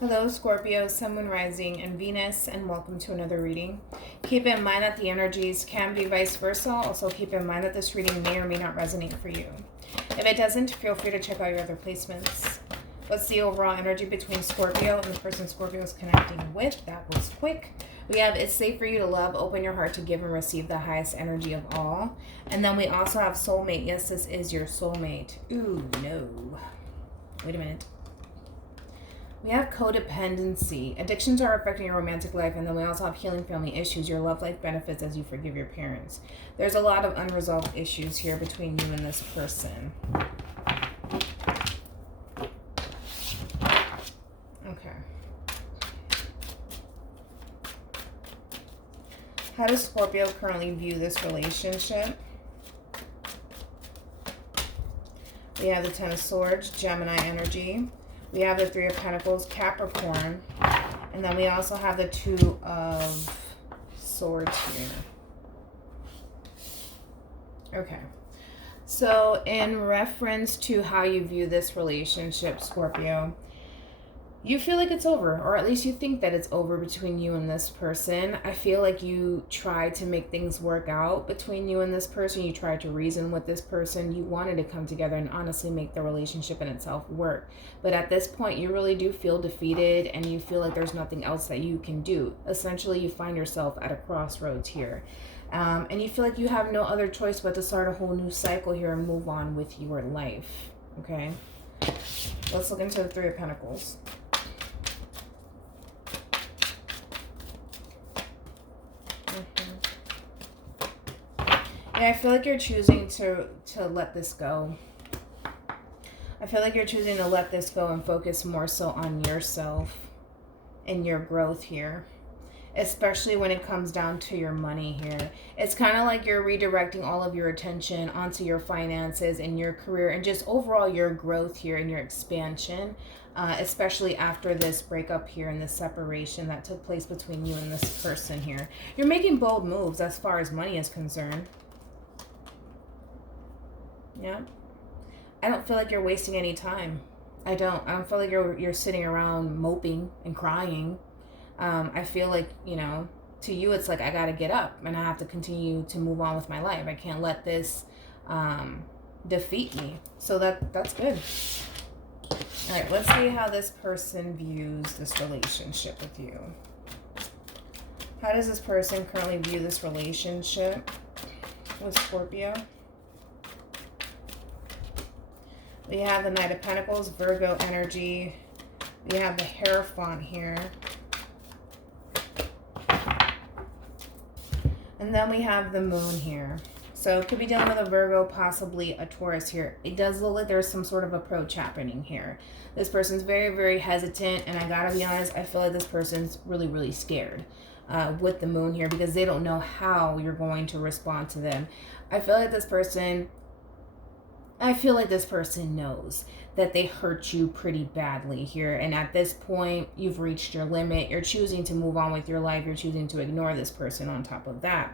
Hello, Scorpio, Sun, Moon, Rising, and Venus, and welcome to another reading. Keep in mind that the energies can be vice versa. Also, keep in mind that this reading may or may not resonate for you. If it doesn't, feel free to check out your other placements. What's the overall energy between Scorpio and the person Scorpio is connecting with? That was quick. We have it's safe for you to love, open your heart to give and receive the highest energy of all. And then we also have soulmate. Yes, this is your soulmate. Ooh, no. Wait a minute. We have codependency. Addictions are affecting your romantic life, and then we also have healing family issues. Your love life benefits as you forgive your parents. There's a lot of unresolved issues here between you and this person. Okay. How does Scorpio currently view this relationship? We have the Ten of Swords, Gemini energy. We have the Three of Pentacles, Capricorn. And then we also have the Two of Swords here. Okay. So in reference to how you view this relationship, Scorpio, you feel like it's over, or at least you think that it's over between you and this person. I feel like you try to make things work out between you and this person. You try to reason with this person. You wanted to come together and honestly make the relationship in itself work. But at this point, you really do feel defeated, and you feel like there's nothing else that you can do. Essentially, you find yourself at a crossroads here. And you feel like you have no other choice but to start a whole new cycle here and move on with your life. Okay? Let's look into the Three of Pentacles. Yeah, I feel like you're choosing to let this go. I feel like you're choosing to let this go and focus more so on yourself and your growth here. Especially when it comes down to your money here. It's kind of like you're redirecting all of your attention onto your finances and your career and just overall your growth here and your expansion. Especially after this breakup here and this separation that took place between you and this person here. You're making bold moves as far as money is concerned. Yeah. I don't feel like you're wasting any time. I don't feel like you're sitting around moping and crying. I feel like, you know, to you it's like I got to get up and I have to continue to move on with my life. I can't let this defeat me. So that's good. All right, let's see how this person views this relationship with you. How does this person currently view this relationship with Scorpio? We have the Knight of Pentacles, Virgo energy. We have the Hierophant here. And then we have the Moon here. So it could be dealing with a Virgo, possibly a Taurus here. It does look like there's some sort of approach happening here. This person's very, very hesitant. And I gotta be honest, I feel like this person's really, really scared with the Moon here because they don't know how you're going to respond to them. I feel like this person knows that they hurt you pretty badly here. And at this point, you've reached your limit. You're choosing to move on with your life. You're choosing to ignore this person on top of that.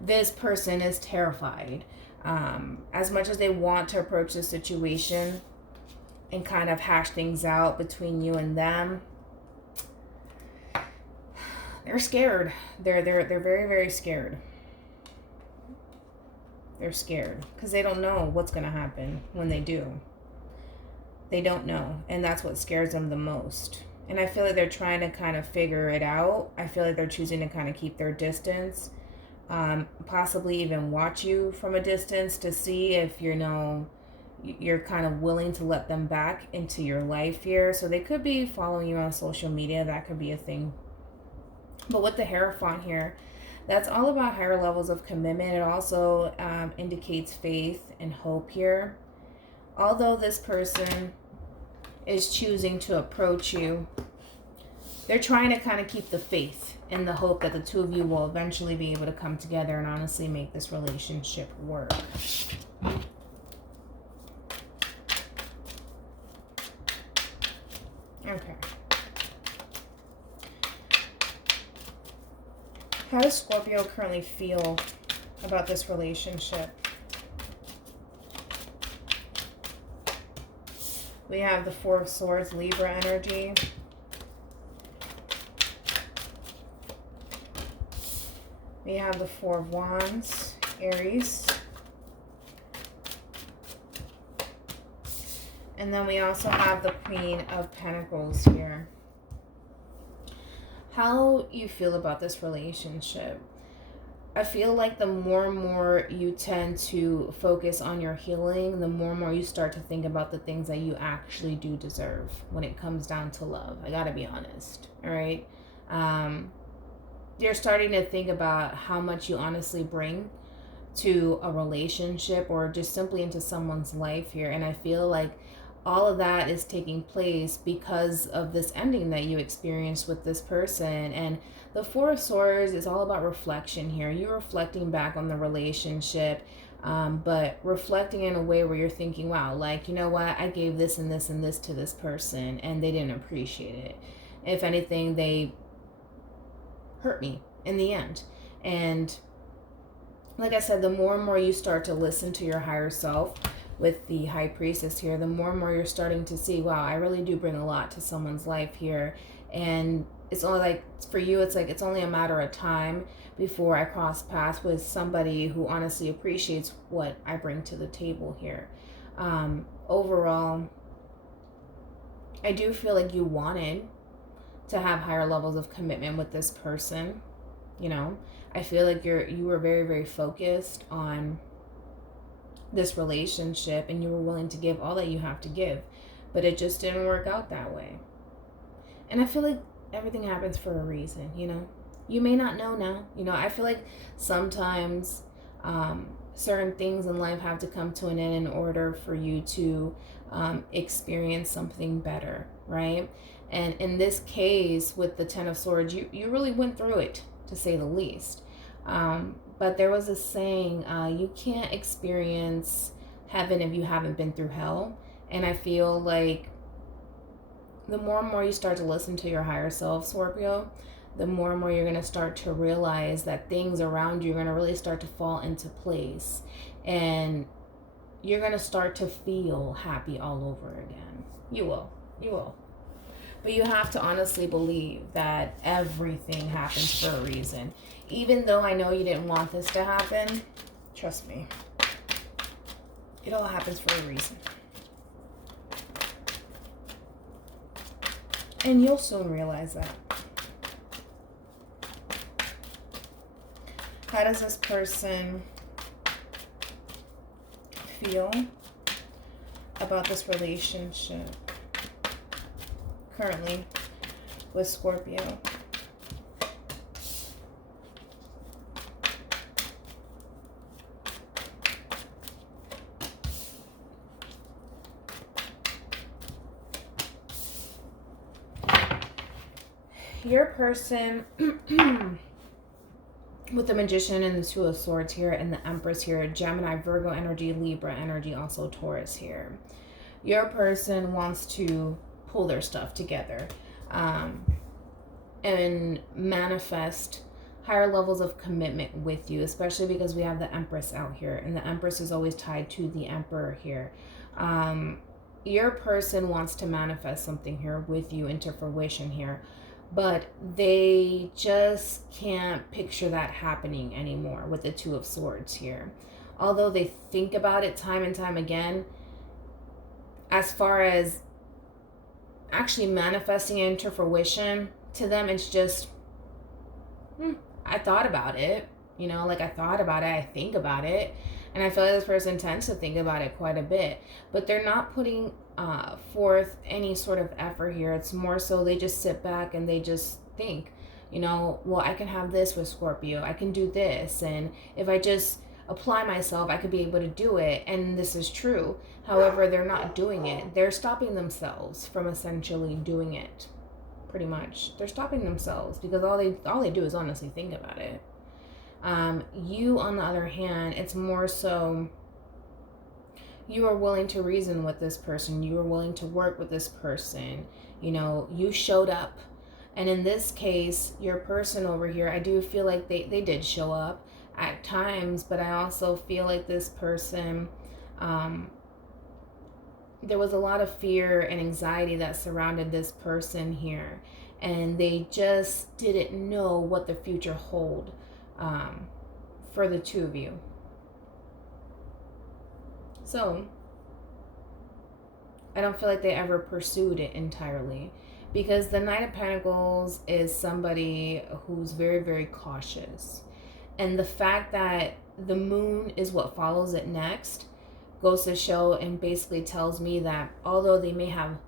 This person is terrified. As much as they want to approach the situation and kind of hash things out between you and them, they're scared. They're very, very scared. They're scared because they don't know what's going to happen when they do. They don't know. And that's what scares them the most. And I feel like they're trying to kind of figure it out. I feel like they're choosing to kind of keep their distance. Possibly even watch you from a distance to see if, you know, you're kind of willing to let them back into your life here. So they could be following you on social media. That could be a thing. But with the Hierophant here, that's all about higher levels of commitment. It also indicates faith and hope here. Although this person is choosing to approach you, they're trying to kind of keep the faith and the hope that the two of you will eventually be able to come together and honestly make this relationship work. Okay. How does Scorpio currently feel about this relationship? We have the Four of Swords, Libra energy. We have the Four of Wands, Aries. And then we also have the Queen of Pentacles here. How you feel about this relationship? I feel like the more and more you tend to focus on your healing, the more and more you start to think about the things that you actually do deserve when it comes down to love. I gotta be honest, all right? You're starting to think about how much you honestly bring to a relationship or just simply into someone's life here. And I feel like all of that is taking place because of this ending that you experienced with this person. And the Four of Swords is all about reflection here. You're reflecting back on the relationship, but reflecting in a way where you're thinking, wow, like, you know what? I gave this and this and this to this person and they didn't appreciate it. If anything, they hurt me in the end. And like I said, the more and more you start to listen to your higher self with the High Priestess here, the more and more you're starting to see, wow, I really do bring a lot to someone's life here. And it's only like, for you, it's like, it's only a matter of time before I cross paths with somebody who honestly appreciates what I bring to the table here. Overall, I do feel like you wanted to have higher levels of commitment with this person. You know, I feel like you were very, very focused on this relationship and you were willing to give all that you have to give, but it just didn't work out that way. And I feel like everything happens for a reason, you know. You may not know now, you know. I feel like sometimes certain things in life have to come to an end in order for you to experience something better, right? And in this case with the Ten of Swords, you really went through it, to say the least. But there was a saying, you can't experience heaven if you haven't been through hell. And I feel like the more and more you start to listen to your higher self, Scorpio, the more and more you're going to start to realize that things around you are going to really start to fall into place. And you're going to start to feel happy all over again. You will. You will. But you have to honestly believe that everything happens for a reason. Even though I know you didn't want this to happen, trust me, it all happens for a reason. And you'll soon realize that. How does this person feel about this relationship currently with Scorpio? Your person with the Magician and the Two of Swords here and the Empress here, Gemini, Virgo energy, Libra energy, also Taurus here. Your person wants to pull their stuff together and manifest higher levels of commitment with you, especially because we have the Empress out here, and the Empress is always tied to the Emperor here. Your person wants to manifest something here with you into fruition here, but they just can't picture that happening anymore with the Two of Swords here. Although they think about it time and time again, as far as actually manifesting it into fruition, to them it's just, I thought about it, you know, like I thought about it, I think about it. And I feel like this person tends to think about it quite a bit, but they're not putting forth any sort of effort here. It's more so they just sit back and they just think, you know, well, I can have this with Scorpio, I can do this, and if I just apply myself, I could be able to do it. And this is true. However, they're not doing it. They're stopping themselves from essentially doing it. Pretty much, they're stopping themselves because all they do is honestly think about it. You, on the other hand, it's more so you are willing to reason with this person. You are willing to work with this person. You know, you showed up. And in this case, your person over here, I do feel like they did show up at times, but I also feel like this person, there was a lot of fear and anxiety that surrounded this person here. And they just didn't know what the future hold for the two of you. So I don't feel like they ever pursued it entirely, because the Knight of Pentacles is somebody who's very, very cautious. And the fact that the moon is what follows it next goes to show and basically tells me that although they may have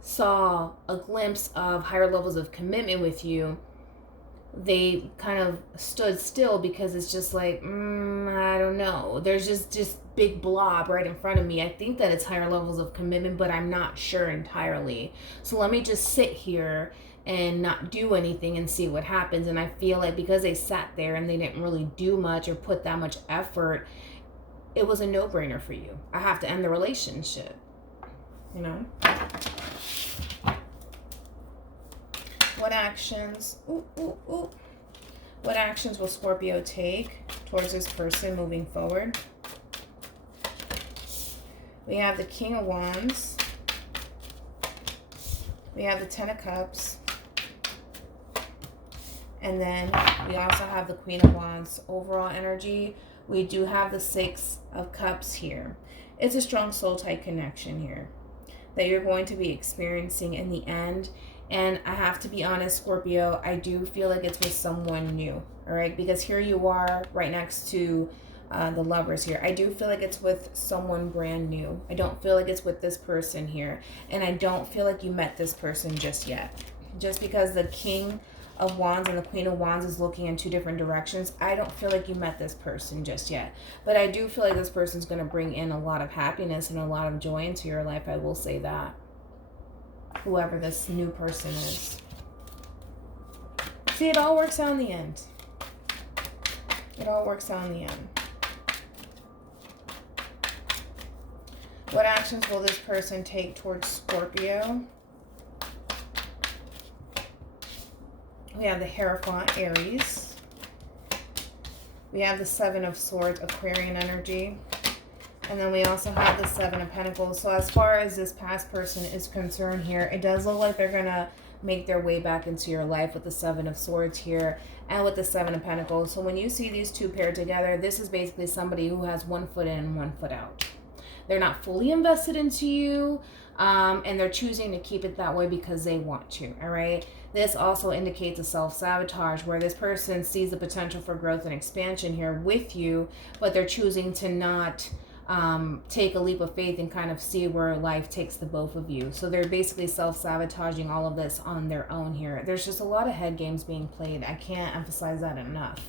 saw a glimpse of higher levels of commitment with you, they kind of stood still because it's just like, I don't know. There's just big blob right in front of me. I think that it's higher levels of commitment, but I'm not sure entirely. So let me just sit here and not do anything and see what happens. And I feel like because they sat there and they didn't really do much or put that much effort, it was a no-brainer for you. I have to end the relationship, you know? What actions, what actions will Scorpio take towards this person moving forward? We have the King of Wands. We have the Ten of Cups. And then we also have the Queen of Wands. Overall energy, we do have the Six of Cups here. It's a strong soul tie connection here that you're going to be experiencing in the end. And I have to be honest, Scorpio, I do feel like it's with someone new, all right? Because here you are right next to the Lovers here. I do feel like it's with someone brand new. I don't feel like it's with this person here. And I don't feel like you met this person just yet. Just because the King of Wands and the Queen of Wands is looking in two different directions, I don't feel like you met this person just yet. But I do feel like this person's going to bring in a lot of happiness and a lot of joy into your life. I will say that. Whoever this new person is. See, it all works out in the end. It all works out in the end. What actions will this person take towards Scorpio? We have the Hierophant, Aries. We have the Seven of Swords, Aquarian energy. And then we also have the Seven of Pentacles. So as far as this past person is concerned here, it does look like they're going to make their way back into your life with the Seven of Swords here and with the Seven of Pentacles. So when you see these two paired together, this is basically somebody who has one foot in and one foot out. They're not fully invested into you, and they're choosing to keep it that way because they want to, all right? This also indicates a self-sabotage where this person sees the potential for growth and expansion here with you, but they're choosing to not take a leap of faith and kind of see where life takes the both of you. So they're basically self-sabotaging all of this on their own here. There's just a lot of head games being played. I can't emphasize that enough.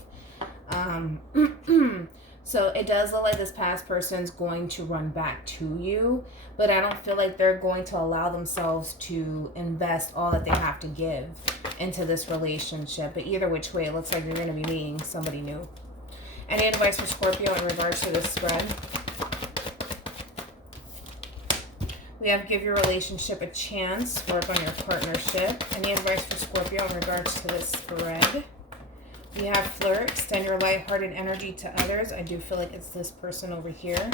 So it does look like this past person's going to run back to you, but I don't feel like they're going to allow themselves to invest all that they have to give into this relationship. But either which way, it looks like you're going to be meeting somebody new. Any advice for Scorpio in regards to this spread? We have give your relationship a chance, work on your partnership. Any advice for Scorpio in regards to this spread? We have flirt, extend your lighthearted energy to others. I do feel like it's this person over here.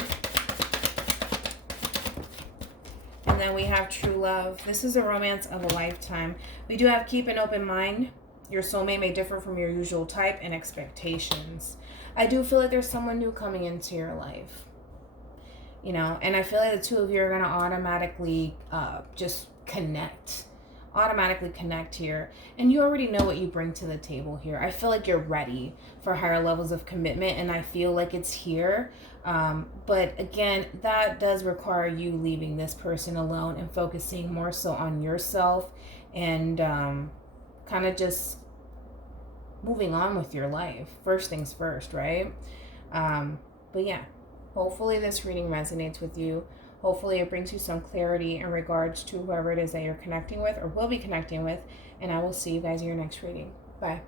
And then we have true love. This is a romance of a lifetime. We do have keep an open mind. Your soulmate may differ from your usual type and expectations. I do feel like there's someone new coming into your life. You know, and I feel like the two of you are going to automatically just connect. Automatically connect here. And you already know what you bring to the table here. I feel like you're ready for higher levels of commitment, and I feel like it's here. But again, that does require you leaving this person alone and focusing more so on yourself and kind of just moving on with your life. First things first, right? But yeah, hopefully this reading resonates with you. Hopefully it brings you some clarity in regards to whoever it is that you're connecting with or will be connecting with. And I will see you guys in your next reading. Bye.